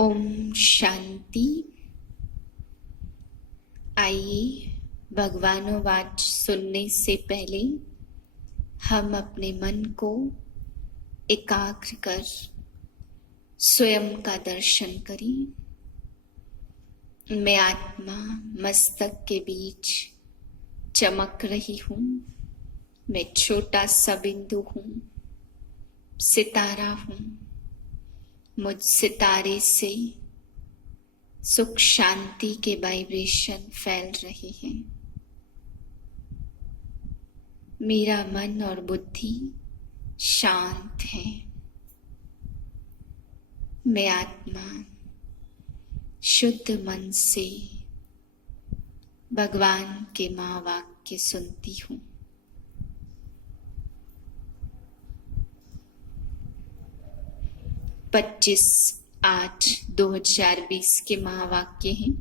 ओम शांति। आइए, भगवानोवाच सुनने से पहले हम अपने मन को एकाग्र कर स्वयं का दर्शन करें। मैं आत्मा मस्तक के बीच चमक रही हूँ। मैं छोटा सा बिंदु हूँ, सितारा हूँ। मुझ सितारे से सुख शांति के वाइब्रेशन फैल रहे हैं। मेरा मन और बुद्धि शांत है। मैं आत्मा शुद्ध मन से भगवान के महावाक्य सुनती हूँ। पच्चीस 8/2020 के महावाक्य हैं।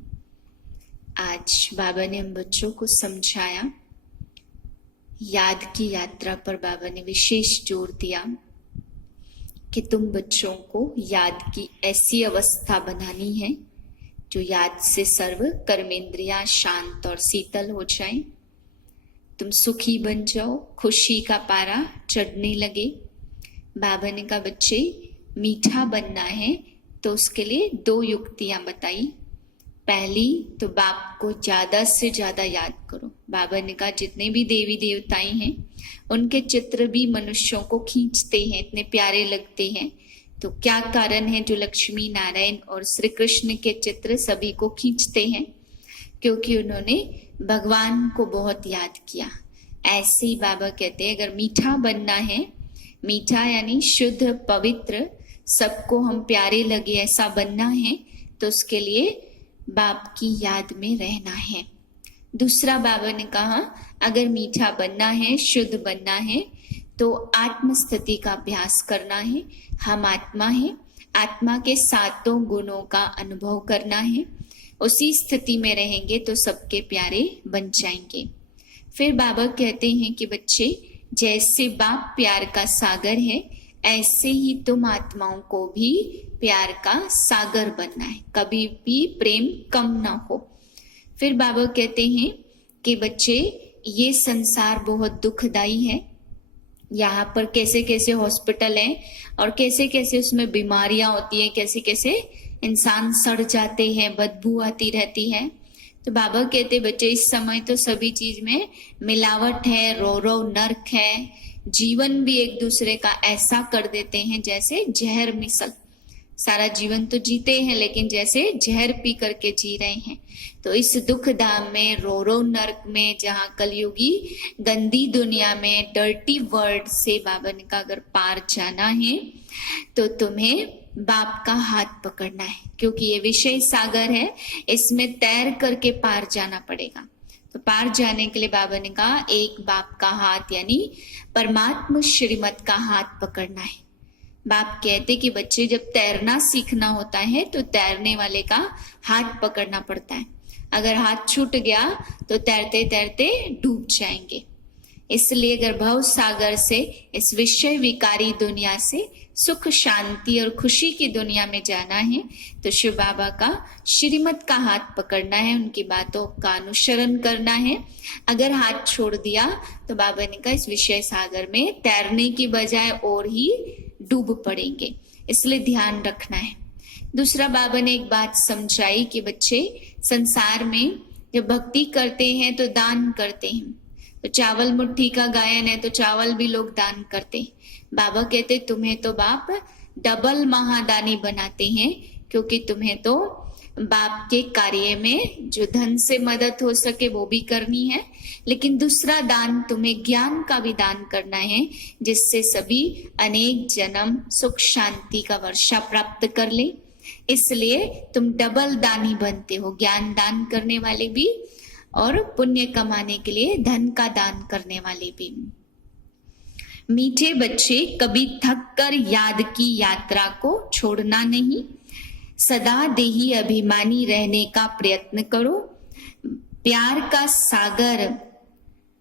आज बाबा ने हम बच्चों को समझाया। याद की यात्रा पर बाबा ने विशेष जोर दिया कि तुम बच्चों को याद की ऐसी अवस्था बनानी है जो याद से सर्व कर्मेंद्रियां शांत और शीतल हो जाएं। तुम सुखी बन जाओ, खुशी का पारा चढ़ने लगे। बाबा ने कहा बच्चे मीठा बनना है तो उसके लिए 2 युक्तियां बताई। पहली तो बाप को ज्यादा से ज्यादा याद करो। बाबा ने कहा जितने भी देवी देवताएं हैं उनके चित्र भी मनुष्यों को खींचते हैं, इतने प्यारे लगते हैं। तो क्या कारण है जो लक्ष्मी नारायण और श्री कृष्ण के चित्र सभी को खींचते हैं? क्योंकि उन्होंने भगवान को बहुत याद किया। ऐसे ही बाबा कहते हैं अगर मीठा बनना है, मीठा यानी शुद्ध पवित्र, सबको हम प्यारे लगे ऐसा बनना है, तो उसके लिए बाप की याद में रहना है। दूसरा बाबा ने कहा अगर मीठा बनना है, शुद्ध बनना है, तो आत्मस्थिति का अभ्यास करना है। हम आत्मा है, आत्मा के 7 गुणों का अनुभव करना है। उसी स्थिति में रहेंगे तो सबके प्यारे बन जाएंगे। फिर बाबा कहते हैं कि बच्चे जैसे बाप प्यार का सागर है, ऐसे ही तुम आत्माओं को भी प्यार का सागर बनना है। कभी भी प्रेम कम ना हो। फिर बाबा कहते हैं कि बच्चे ये संसार बहुत दुखदाई है। यहाँ पर कैसे कैसे हॉस्पिटल हैं और कैसे कैसे उसमें बीमारियां होती हैं, कैसे कैसे इंसान सड़ जाते हैं, बदबू आती रहती है। तो बाबा कहते बच्चे इस समय तो सभी चीज में मिलावट है, रो नर्क है। जीवन भी एक दूसरे का ऐसा कर देते हैं जैसे जहर मिसल। सारा जीवन तो जीते हैं लेकिन जैसे जहर पी करके जी रहे हैं। तो इस दुख धाम में, रो नर्क में, जहाँ कलयुगी गंदी दुनिया में, डर्टी वर्ल्ड से बाबा ने कहा अगर पार जाना है तो तुम्हें बाप का हाथ पकड़ना है। क्योंकि ये विषय सागर है, इसमें तैर करके पार जाना पड़ेगा। तो पार जाने के लिए बाबा ने कहा एक बाप का हाथ यानी परमात्मा श्रीमत का हाथ पकड़ना है। बाप कहते कि बच्चे जब तैरना सीखना होता है तो तैरने वाले का हाथ पकड़ना पड़ता है। अगर हाथ छूट गया तो तैरते तैरते डूब जाएंगे। इसलिए अगर भव सागर से, इस विषय विकारी दुनिया से सुख शांति और खुशी की दुनिया में जाना है तो शिव बाबा का श्रीमत का हाथ पकड़ना है, उनकी बातों का अनुसरण करना है। अगर हाथ छोड़ दिया तो बाबा ने कहा इस विषय सागर में तैरने की बजाय और ही डूब पड़ेंगे। इसलिए ध्यान रखना है। दूसरा बाबा ने एक बात समझाई कि बच्चे संसार में जब भक्ति करते हैं तो दान करते हैं। तो चावल मुट्ठी का गायन है तो चावल भी लोग दान करते हैं। बाबा कहते तुम्हें तो बाप डबल महादानी बनाते हैं, क्योंकि तुम्हें तो बाप के कार्य में जो धन से मदद हो सके वो भी करनी है, लेकिन दूसरा दान तुम्हें ज्ञान का भी दान करना है, जिससे सभी अनेक जन्म सुख शांति का वर्षा प्राप्त कर ले। इसलिए तुम डबल दानी बनते हो, ज्ञान दान करने वाले भी और पुण्य कमाने के लिए धन का दान करने वाले भी। मीठे बच्चे कभी थक कर याद की यात्रा को छोड़ना नहीं। सदा देही अभिमानी रहने का प्रयत्न करो। प्यार का सागर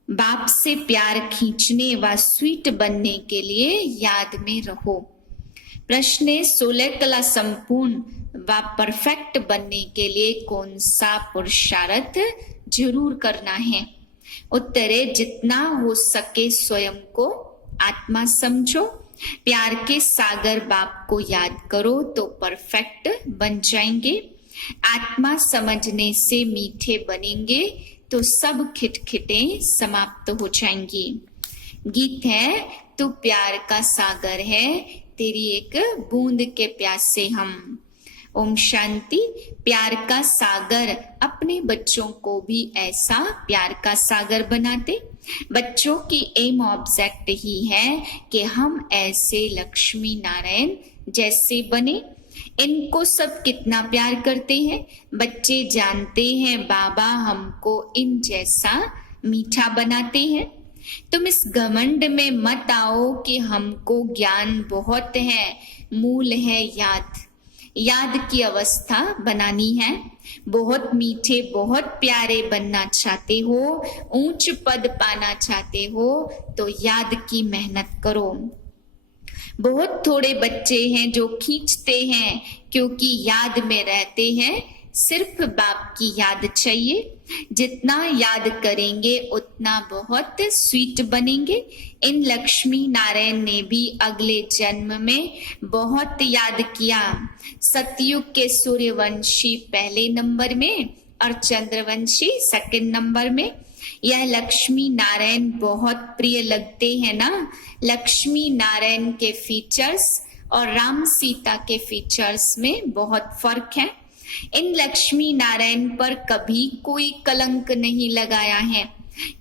बाप से प्यार खींचने व स्वीट बनने के लिए याद में रहो। प्रश्न 16 कला संपूर्ण व परफेक्ट बनने के लिए कौन सा पुरुषार्थ जरूर करना है। उत्तर है जितना हो सके स्वयं को आत्मा समझो, प्यार के सागर बाप को याद करो तो परफेक्ट बन जाएंगे। आत्मा समझने से मीठे बनेंगे तो सब खिटखिटे समाप्त हो जाएंगी। गीत है तू प्यार का सागर है, तेरी एक बूंद के प्यासे हम। ओम शांति। प्यार का सागर, अपने बच्चों को भी ऐसा प्यार का सागर बनाते। बच्चों की एम ऑब्जेक्ट ही है कि हम ऐसे लक्ष्मी नारायण जैसे बने। इनको सब कितना प्यार करते हैं। बच्चे जानते हैं बाबा हमको इन जैसा मीठा बनाते हैं। तुम इस घमंड में मत आओ कि हमको ज्ञान बहुत है, मूल है याद। याद की अवस्था बनानी है। बहुत मीठे बहुत प्यारे बनना चाहते हो, ऊंच पद पाना चाहते हो तो याद की मेहनत करो। बहुत थोड़े बच्चे हैं जो खींचते हैं क्योंकि याद में रहते हैं। सिर्फ बाप की याद चाहिए। जितना याद करेंगे उतना बहुत स्वीट बनेंगे। इन लक्ष्मी नारायण ने भी अगले जन्म में बहुत याद किया। सतयुग के सूर्यवंशी पहले नंबर में और चंद्रवंशी सेकंड नंबर में। यह लक्ष्मी नारायण बहुत प्रिय लगते हैं ना। लक्ष्मी नारायण के फीचर्स और राम सीता के फीचर्स में बहुत फर्क है। इन लक्ष्मी नारायण पर कभी कोई कलंक नहीं लगाया है।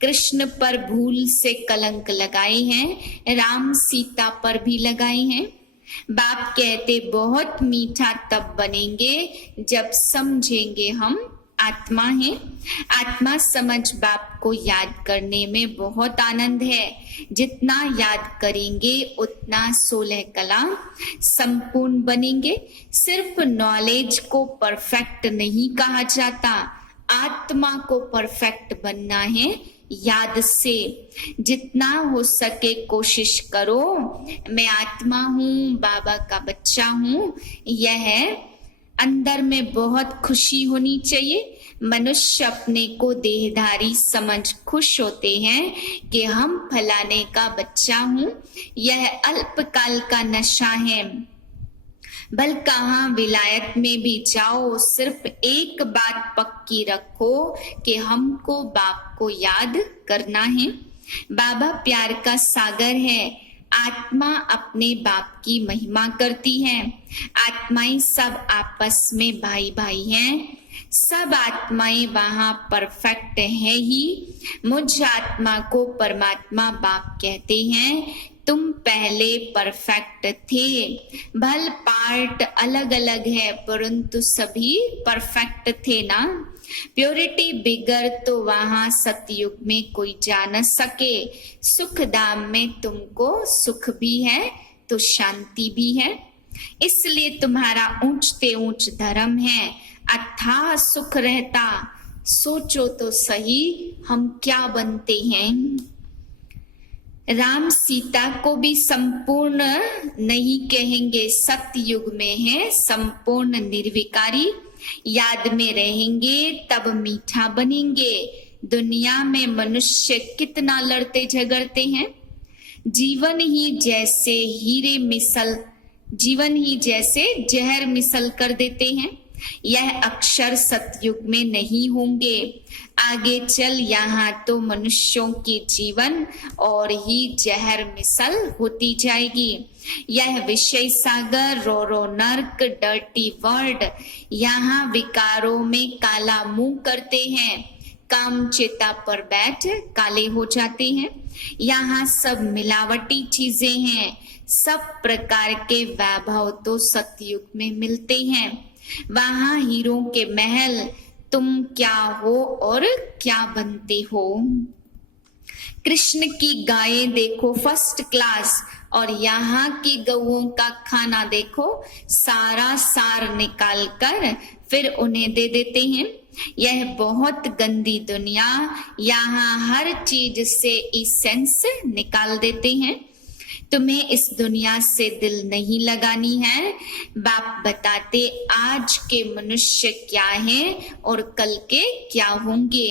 कृष्ण पर भूल से कलंक लगाए हैं, राम सीता पर भी लगाए हैं। बाप कहते बहुत मीठा तब बनेंगे जब समझेंगे हम आत्मा है। आत्मा समझ बाप को याद करने में बहुत आनंद है। जितना याद करेंगे उतना 16 कला संपूर्ण बनेंगे। सिर्फ नॉलेज को परफेक्ट नहीं कहा जाता, आत्मा को परफेक्ट बनना है याद से। जितना हो सके कोशिश करो। मैं आत्मा हूँ, बाबा का बच्चा हूँ, यह अंदर में बहुत खुशी होनी चाहिए। मनुष्य अपने को देहधारी समझ खुश होते हैं कि हम फलाने का बच्चा हूँ। यह अल्पकाल का नशा है। भल कहाँ विलायत में भी जाओ, सिर्फ एक बात पक्की रखो कि हमको बाप को याद करना है। बाबा प्यार का सागर है। आत्मा अपने बाप की महिमा करती है। आत्माएं सब आपस में भाई भाई हैं। सब आत्माएं वहां परफेक्ट है ही। मुझ आत्मा को परमात्मा बाप कहते हैं। तुम पहले परफेक्ट थे। भल पार्ट अलग अलग है परंतु सभी परफेक्ट थे ना। प्योरिटी बिगर तो वहां सतयुग में कोई जा न सके। सुख धाम में तुमको सुख भी है तो शांति भी है। इसलिए तुम्हारा ऊंचते ऊंच धर्म है। अथाह सुख रहता। सोचो तो सही हम क्या बनते हैं। राम सीता को भी संपूर्ण नहीं कहेंगे। सतयुग में है संपूर्ण निर्विकारी। याद में रहेंगे तब मीठा बनेंगे। दुनिया में मनुष्य कितना लड़ते झगड़ते हैं। जीवन ही जैसे जहर मिसल कर देते हैं। यह अक्षर सतयुग में नहीं होंगे। आगे चल यहाँ तो मनुष्यों की जीवन और ही जहर मिसल होती जाएगी। यह विषय सागर रो रो नर्क डर्टी वर्ड। यहाँ विकारों में काला मुंह करते हैं। काम चिता पर बैठ काले हो जाते हैं। यहाँ सब मिलावटी चीजें हैं। सब प्रकार के वैभव तो सतयुग में मिलते हैं। वहां हीरों के महल। तुम क्या हो और क्या बनते हो। कृष्ण की गायें देखो फर्स्ट क्लास और यहाँ की गऊओं का खाना देखो। सारा सार निकाल कर फिर उन्हें दे देते हैं। यह बहुत गंदी दुनिया। यहाँ हर चीज से इसेंस निकाल देते हैं। तुम्हें इस दुनिया से दिल नहीं लगानी है। बाप बताते आज के मनुष्य क्या हैं और कल के क्या होंगे।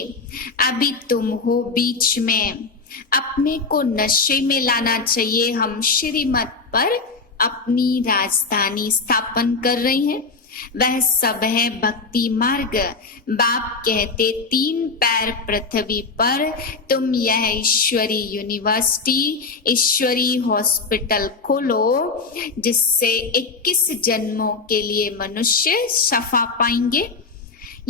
अभी तुम हो बीच में, अपने को नशे में लाना चाहिए। हम श्रीमत पर अपनी राजधानी स्थापन कर रहे हैं, वह सब है भक्ति मार्ग। बाप कहते 3 पैर पृथ्वी पर तुम यह ईश्वरी यूनिवर्सिटी, ईश्वरी हॉस्पिटल खोलो, जिससे 21 जन्मों के लिए मनुष्य शफा पाएंगे।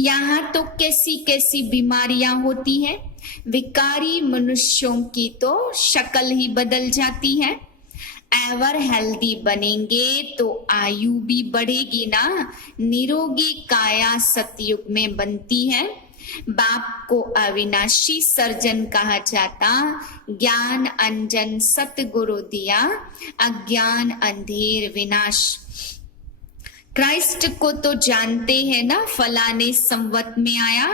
यहाँ तो कैसी कैसी बीमारियां होती हैं, विकारी मनुष्यों की तो शक्ल ही बदल जाती है। एवर हेल्दी बनेंगे तो आयु भी बढ़ेगी ना। निरोगी काया सतयुग में बनती है। बाप को अविनाशी सर्जन कहा जाता। ज्ञान अंजन सतगुरु दिया, अज्ञान अंधेर विनाश। क्राइस्ट को तो जानते हैं ना, फलाने संवत में आया।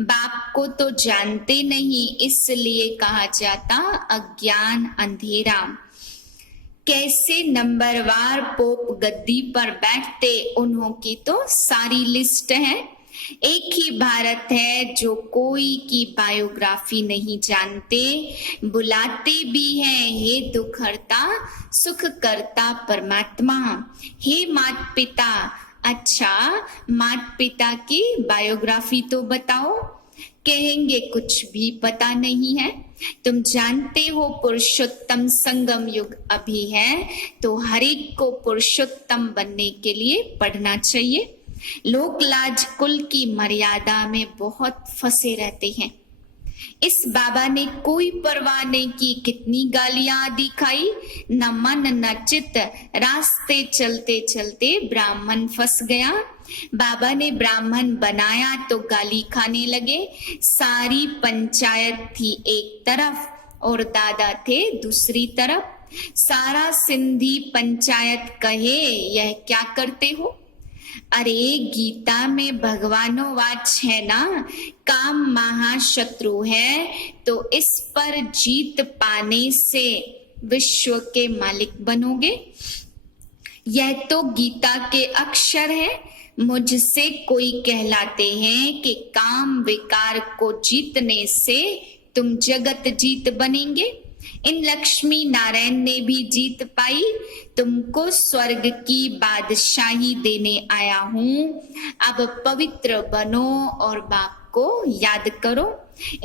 बाप को तो जानते नहीं, इसलिए कहा जाता अज्ञान अंधेरा। कैसे नंबरवार पोप गद्दी पर बैठते, उन्हों की तो सारी लिस्ट है। एक ही भारत है जो कोई की बायोग्राफी नहीं जानते। बुलाते भी हैं हे दुख हरता, सुख करता परमात्मा। हे मात पिता, अच्छा मात पिता की बायोग्राफी तो बताओ। कहेंगे कुछ भी पता नहीं है। तुम जानते हो पुरुषोत्तम संगम युग अभी है, तो हर एक को पुरुषोत्तम बनने के लिए पढ़ना चाहिए। लोक लाज कुल की मर्यादा में बहुत फंसे रहते हैं। इस बाबा ने कोई परवाह नहीं की, कितनी गालियां आदि खाई, न मन न चित। रास्ते चलते चलते ब्राह्मण फंस गया। बाबा ने ब्राह्मण बनाया तो गाली खाने लगे। सारी पंचायत थी एक तरफ और दादा थे दूसरी तरफ। सारा सिंधी पंचायत कहे यह क्या करते हो। अरे गीता में भगवानो वाच है ना, काम महाशत्रु है, तो इस पर जीत पाने से विश्व के मालिक बनोगे। यह तो गीता के अक्षर है। मुझसे कोई कहलाते हैं कि काम विकार को जीतने से तुम जगत जीत बनेंगे। इन लक्ष्मी नारायण ने भी जीत पाई। तुमको स्वर्ग की बादशाही देने आया हूं। अब पवित्र बनो और बाप को याद करो।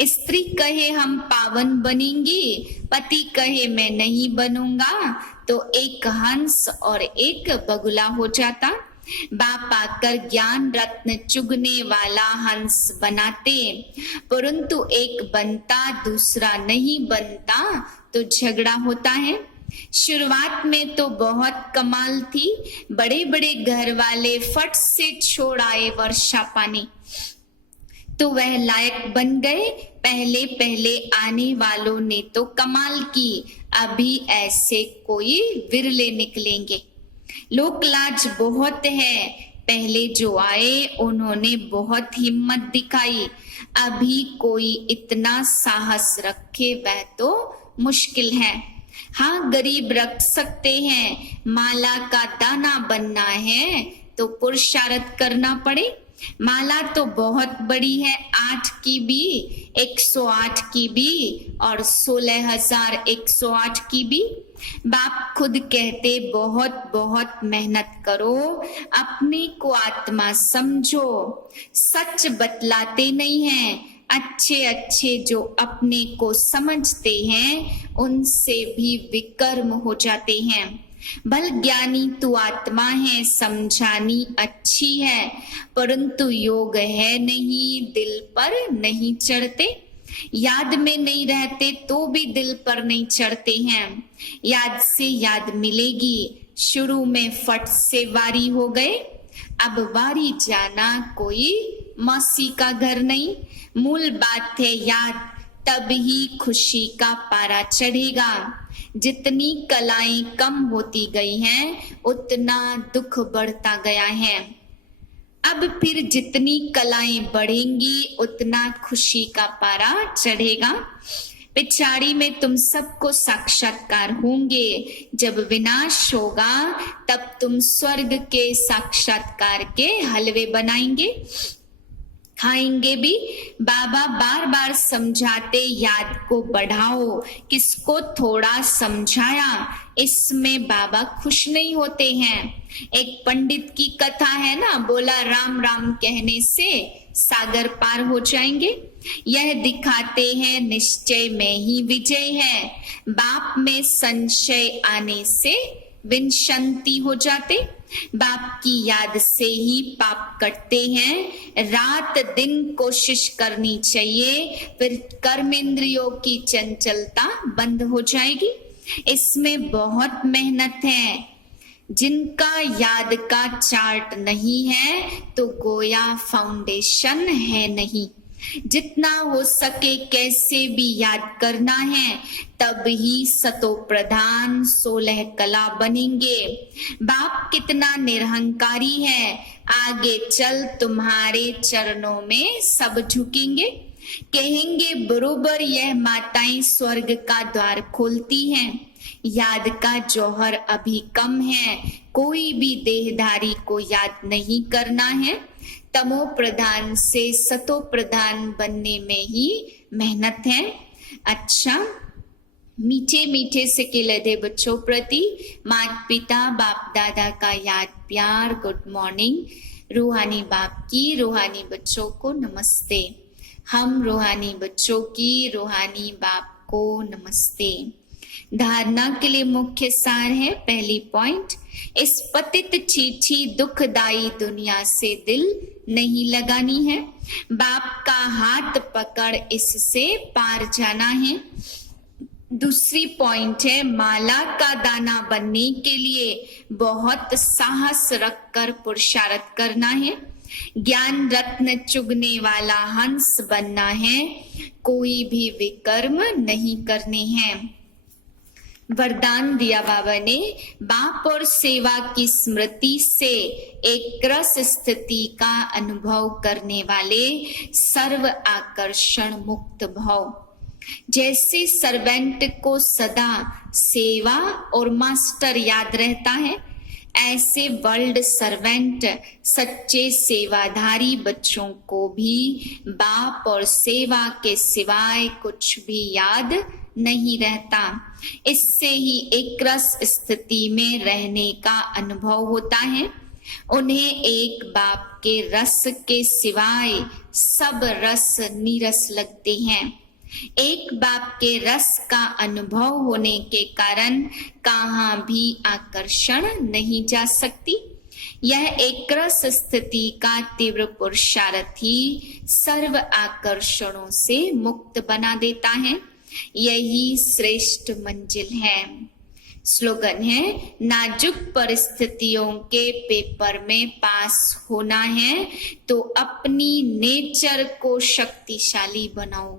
स्त्री कहे हम पावन बनेंगे, पति कहे मैं नहीं बनूंगा, तो एक हंस और एक बगुला हो जाता। बाप आकर ज्ञान रत्न चुगने वाला हंस बनाते, परंतु एक बनता दूसरा नहीं बनता तो झगड़ा होता है। शुरुआत में तो बहुत कमाल थी। बड़े बड़े घर वाले फट से छोड़ आए वर्षा पानी, तो वह लायक बन गए। पहले पहले आने वालों ने तो कमाल की, अभी ऐसे कोई विरले निकलेंगे। लोक लाज बहुत है। पहले जो आए उन्होंने बहुत हिम्मत दिखाई, अभी कोई इतना साहस रखे वह तो मुश्किल है। हाँ गरीब रख सकते हैं, माला का दाना बनना है तो पुरुषार्थ करना पड़े। माला तो बहुत बड़ी है, 8 की भी, 108 की भी और 16,108 की भी। बाप खुद कहते बहुत बहुत मेहनत करो, अपने को आत्मा समझो। सच बतलाते नहीं हैं। अच्छे अच्छे जो अपने को समझते हैं उनसे भी विकर्म हो जाते हैं। भल ज्ञानी तू आत्मा है, समझानी अच्छी है, परंतु योग है नहीं, दिल पर नहीं चढ़ते। याद में नहीं रहते तो भी दिल पर नहीं चढ़ते हैं। याद से याद मिलेगी, शुरू में फट से वारी हो गए, अब वारी जाना कोई मौसी का घर नहीं। मूल बात है याद, तब ही खुशी का पारा चढ़ेगा। जितनी कलाएं कम होती गई हैं, उतना दुख बढ़ता गया है। अब फिर जितनी कलाएं बढ़ेंगी, उतना खुशी का पारा चढ़ेगा। पिछाड़ी में तुम सबको साक्षात्कार होंगे। जब विनाश होगा तब तुम स्वर्ग के साक्षात्कार के हलवे बनाएंगे, खाएंगे भी। बाबा बार बार समझाते, याद को बढ़ाओ। किसको थोड़ा समझाया, इसमें बाबा खुश नहीं होते हैं। एक पंडित की कथा है ना, बोला राम राम कहने से सागर पार हो जाएंगे। यह दिखाते हैं निश्चय में ही विजय है। बाप में संशय आने से विनशंति हो जाते। बाप की याद से ही पाप कटते हैं। रात दिन कोशिश करनी चाहिए, फिर कर्मेंद्रियों की चंचलता बंद हो जाएगी। इसमें बहुत मेहनत है। जिनका याद का चार्ट नहीं है तो गोया फाउंडेशन है नहीं। जितना हो सके कैसे भी याद करना है, तब ही सतो प्रधान 16 कला बनेंगे। बाप कितना निरहंकारी है, आगे चल तुम्हारे चरणों में सब झुकेंगे। कहेंगे बरोबर यह माताएं स्वर्ग का द्वार खोलती हैं। याद का जौहर अभी कम है, कोई भी देहधारी को याद नहीं करना है। तमो प्रधान से सतो प्रधान बनने में ही मेहनत है। अच्छा, मीठे मीठे से लदे बच्चों प्रति माता पिता बाप दादा का याद प्यार गुड मॉर्निंग। रूहानी बाप की रूहानी बच्चों को नमस्ते। हम रूहानी बच्चों की रूहानी बाप को नमस्ते। धारणा के लिए मुख्य सार है, पहली पॉइंट, इस पतित चीठी दुखदाई दुनिया से दिल नहीं लगानी है। बाप का हाथ पकड़ इससे पार जाना है। दूसरी पॉइंट है, माला का दाना बनने के लिए बहुत साहस रखकर पुरुषार्थ करना है। ज्ञान रत्न चुगने वाला हंस बनना है, कोई भी विकर्म नहीं करने हैं। वरदान दिया बाबा ने, बाप और सेवा की स्मृति से एक रस स्थिति का अनुभव करने वाले सर्व आकर्षण मुक्त भाव। जैसे सर्वेंट को सदा सेवा और मास्टर याद रहता है, ऐसे वर्ल्ड सर्वेंट सच्चे सेवाधारी बच्चों को भी बाप और सेवा के सिवाय कुछ भी याद नहीं रहता। इससे ही एक रस स्थिति में रहने का अनुभव होता है। उन्हें एक बाप के रस के सिवाय सब रस नीरस लगते हैं। एक बाप के रस का अनुभव होने के कारण कहाँ भी आकर्षण नहीं जा सकती। यह एक रस स्थिति का तीव्र पुरुषार्थ ही सर्व आकर्षणों से मुक्त बना देता है। यही श्रेष्ठ मंजिल है। स्लोगन है, नाजुक परिस्थितियों के पेपर में पास होना है तो अपनी नेचर को शक्तिशाली बनाओ।